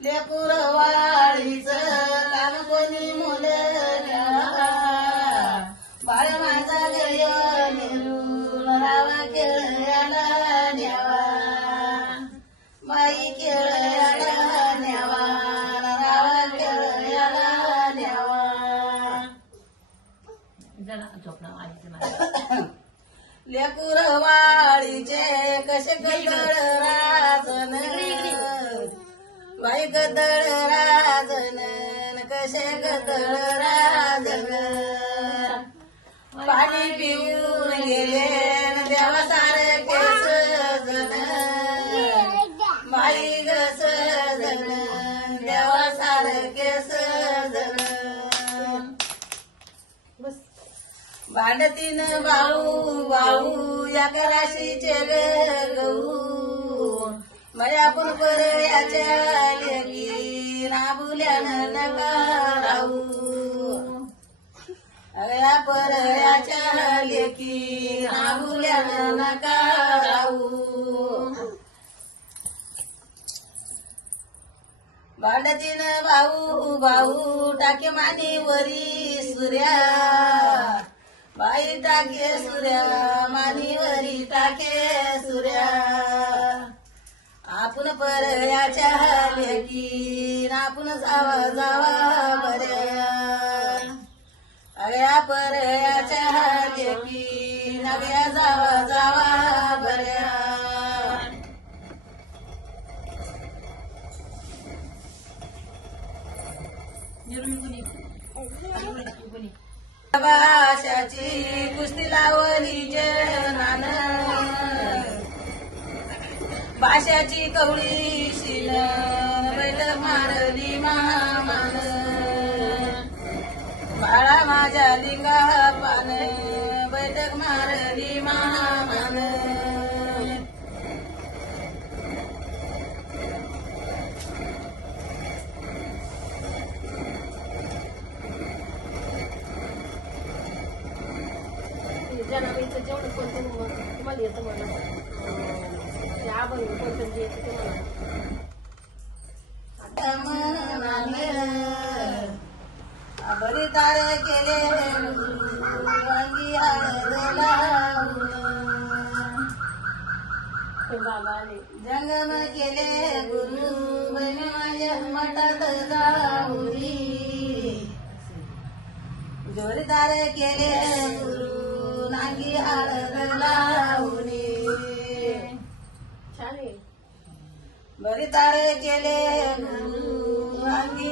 लेकूर वाळीचं काम कोणी मुलं घ्यावा बाळ माझा गय निरून रावा खेळायला न्यावा बाई खेळायला न्यावा रावा खेळायला न्यावा लेकूर वाळीचे कसे गदळ राजन बाई गदळ राजन कसे गदळ राजन पाणी पिऊन गेले देवा सारखे सजन बाई ग सजन देवा सारखे सजन भांडतीन भाऊ भाऊ या कराशीचे गहू मया पण पर याच्या लेकी नाबुल्यानं नका राहू या पर याच्या लेकी नाबुल्यानं नका राहू भांडतीन भाऊ भाऊ टाके मानीवरी सूर्या बाई टाके सूर्या मानीवरी टाके सूर्या आपण परयाच्या लेकी आपण जावा जावा बऱ्या अगया परयाच्या लेकी नगया जावा जावा बऱ्या भाषाची कुस्ती लावली जनान भाषाची कवळी शिल बैल मारली मामान बाळा माझ्या लिंगा पान बैठक मारली मामान जनाबाईचं जेवढं कोणतं तुम्हाला येतं म्हणा ते आभार कोणतं जे येतं ते म्हणा बरी तारे केले अंगी हळद लावून जंगम केले गुरु बहिणी माझ्या मठात जाऊरी जोरदार केले गुरु नांगी हळद लावणी बरी तारे केले गुरु अंगी